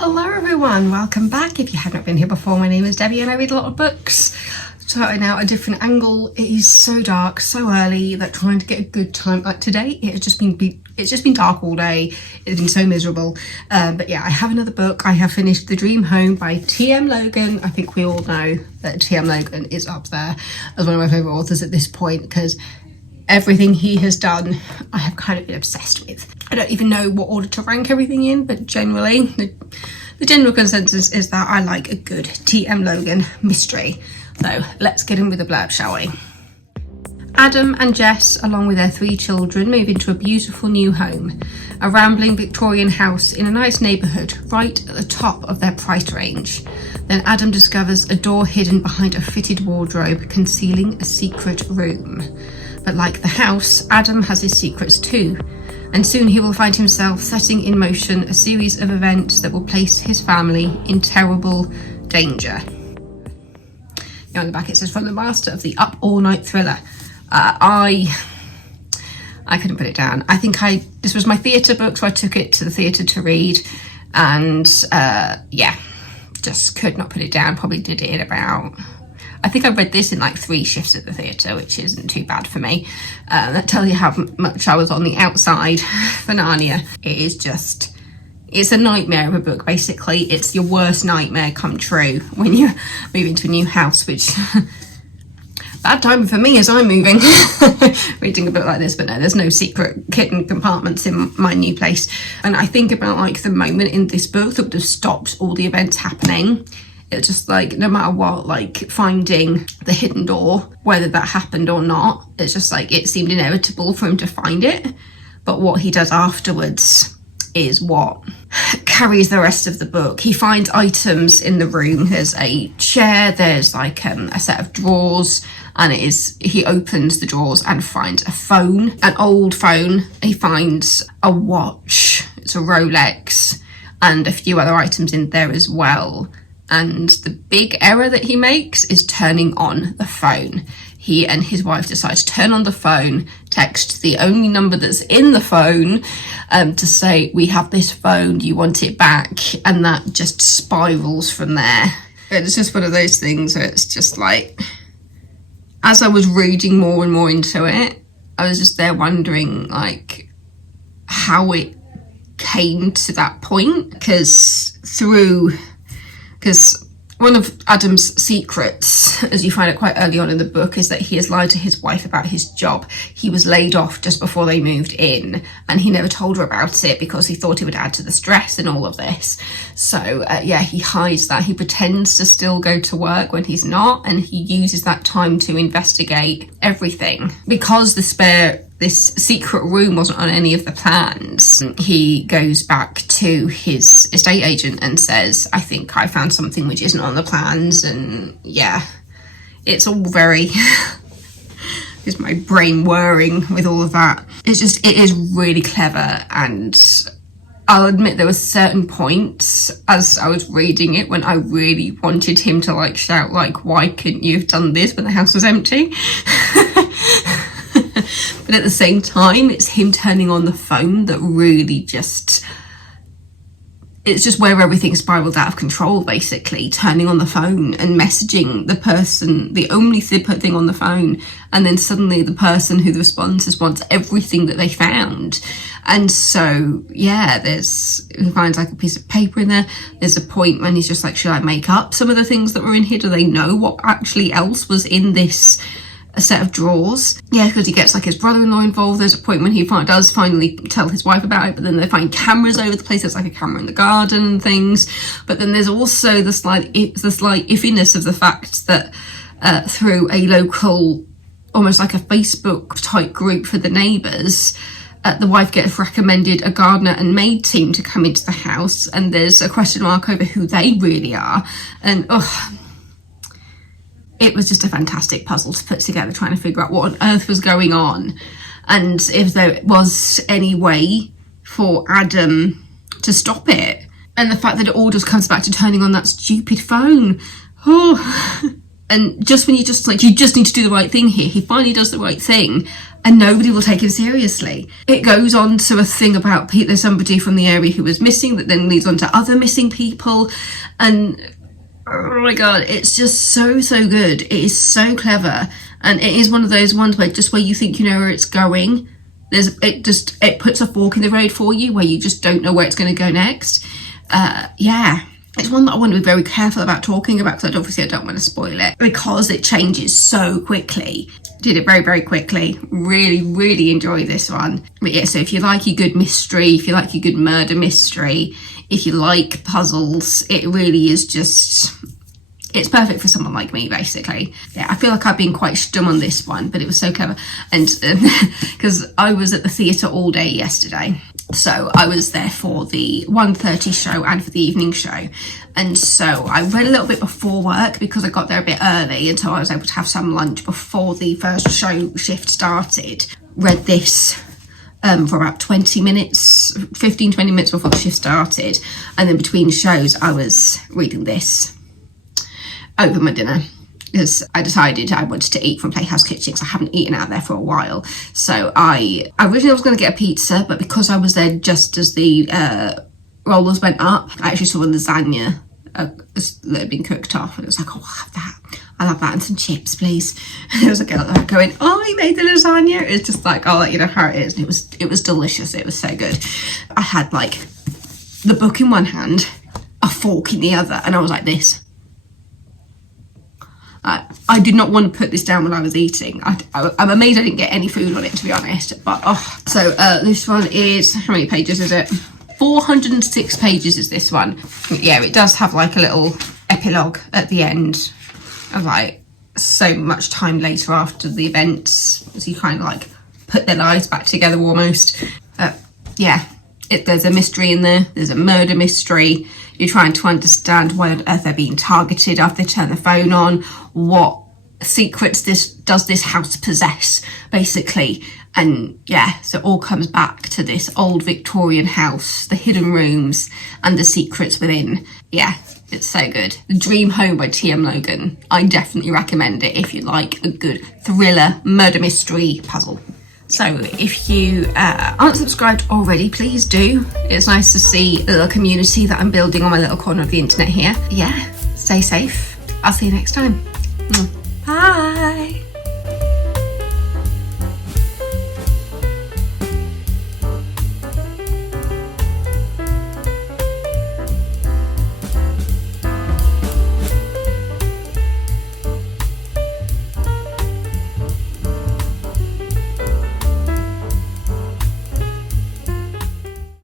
Hello everyone, welcome back. If you haven't been here before, my name is Debbie and I read a lot of books. Starting out a different angle. It is so dark, so early that trying to get a good time, like today, it's just been dark all day. It's been so miserable. But yeah, I have another book. I have finished The Dream Home by TM Logan. I think we all know that TM Logan is up there as one of my favourite authors at this point because everything he has done, I have kind of been obsessed with. I don't even know what order to rank everything in, but generally, the general consensus is that I like a good TM Logan mystery. So let's get in with the blurb, shall we? Adam and Jess, along with their 3 children, move into a beautiful new home, a rambling Victorian house in a nice neighbourhood, right at the top of their price range. Then Adam discovers a door hidden behind a fitted wardrobe, concealing a secret room. But like the house, Adam has his secrets too, and soon he will find himself setting in motion a series of events that will place his family in terrible danger. On the back it says, from the master of the up all night thriller. I couldn't put it down. I think this was my theatre book, so I took it to the theatre to read, and yeah, just could not put it down. Probably did it in about, I think I read this in like 3 shifts at the theatre, which isn't too bad for me. That tells you how much I was on the outside for Narnia. It is just, it's a nightmare of a book, basically. It's your worst nightmare come true when you move into a new house, which bad time for me as I'm moving, reading a book like this. But no, there's no secret hidden compartments in my new place. And I think about like the moment in this book that would have stopped all the events happening. It's just like, no matter what, like finding the hidden door, whether that happened or not, it's just like it seemed inevitable for him to find it. But what he does afterwards is what carries the rest of the book. He finds items in the room. There's a chair, there's like a set of drawers, and he opens the drawers and finds a phone, an old phone. He finds a watch, it's a Rolex, and a few other items in there as well. And the big error that he makes is turning on the phone. He and his wife decide to turn on the phone, text the only number that's in the phone to say, we have this phone, do you want it back? And that just spirals from there. It's just one of those things where it's just like, as I was reading more and more into it, I was just there wondering like how it came to that point. Because one of Adam's secrets, as you find it quite early on in the book, is that he has lied to his wife about his job. He was laid off just before they moved in, and he never told her about it because he thought it would add to the stress in all of this. So yeah, he hides that. He pretends to still go to work when he's not, and he uses that time to investigate everything. Because this secret room wasn't on any of the plans, he goes back to his estate agent and says, I think I found something which isn't on the plans. And yeah, it's all very is my brain whirring with all of that. It is really clever, and I'll admit there were certain points as I was reading it when I really wanted him to like shout like, why couldn't you have done this when the house was empty? But at the same time, it's him turning on the phone that really just, it's just where everything spiraled out of control, basically. Turning on the phone and messaging the person, the only thing on the phone, and then suddenly the person who responds wants everything that they found. And so, yeah, he finds like a piece of paper in there. There's a point when he's just like, should I make up some of the things that were in here? Do they know what actually else was in this a set of drawers? Yeah, because he gets like his brother-in-law involved. There's a point when he does finally tell his wife about it, but then they find cameras over the place. There's like a camera in the garden and things. But then there's also the slight iffiness of the fact that through a local, almost like a Facebook type group for the neighbours, the wife gets recommended a gardener and maid team to come into the house, and there's a question mark over who they really are. And it was just a fantastic puzzle to put together, trying to figure out what on earth was going on, and if there was any way for Adam to stop it. And the fact that it all just comes back to turning on that stupid phone. Oh, And just when you just need to do the right thing here, he finally does the right thing and nobody will take him seriously. It goes on to a thing about there's somebody from the area who was missing that then leads on to other missing people. And oh my God, it's just so good. It is so clever. And it is one of those ones where you think you know where it's going, it puts a fork in the road for you where you just don't know where it's going to go next. Yeah. It's one that I want to be very careful about talking about because obviously I don't want to spoil it because it changes so quickly. Did it very, very quickly. Really enjoy this one. But yeah, so if you like your good mystery, if you like your good murder mystery, if you like puzzles, it really is just... it's perfect for someone like me, basically. Yeah, I feel like I've been quite stum on this one, but it was so clever. And because I was at the theatre all day yesterday. So I was there for the 1:30 show and for the evening show. And so I read a little bit before work because I got there a bit early. And so I was able to have some lunch before the first show shift started. Read this for about 20 minutes before the shift started. And then between shows, I was reading this over my dinner because I decided I wanted to eat from Playhouse Kitchen because I haven't eaten out there for a while. So I originally was going to get a pizza, but because I was there just as the rollers went up, I actually saw a lasagna that had been cooked off, and it was like, oh, I'll have that and some chips, please. And there was a girl there going, oh, you made the lasagna. It's just like, I'll let you know how it is. And it was delicious. It was so good. I had like the book in one hand, a fork in the other, and I was like this. I did not want to put this down when I was eating. I'm amazed I didn't get any food on it, to be honest. But so this one is, how many pages is it? 406 pages is this one. Yeah, it does have like a little epilogue at the end of like so much time later after the events, so you kind of like put their lives back together almost. Yeah, there's a mystery in there. There's a murder mystery. You're trying to understand why on earth they're being targeted after they turn the phone on. What secrets does this house possess, basically? And yeah, so it all comes back to this old Victorian house, the hidden rooms and the secrets within. Yeah, it's so good. The Dream Home by TM Logan. I definitely recommend it if you like a good thriller, murder mystery puzzle. So if you aren't subscribed already, please do. It's nice to see a little community that I'm building on my little corner of the internet here. Yeah, stay safe. I'll see you next time. Bye.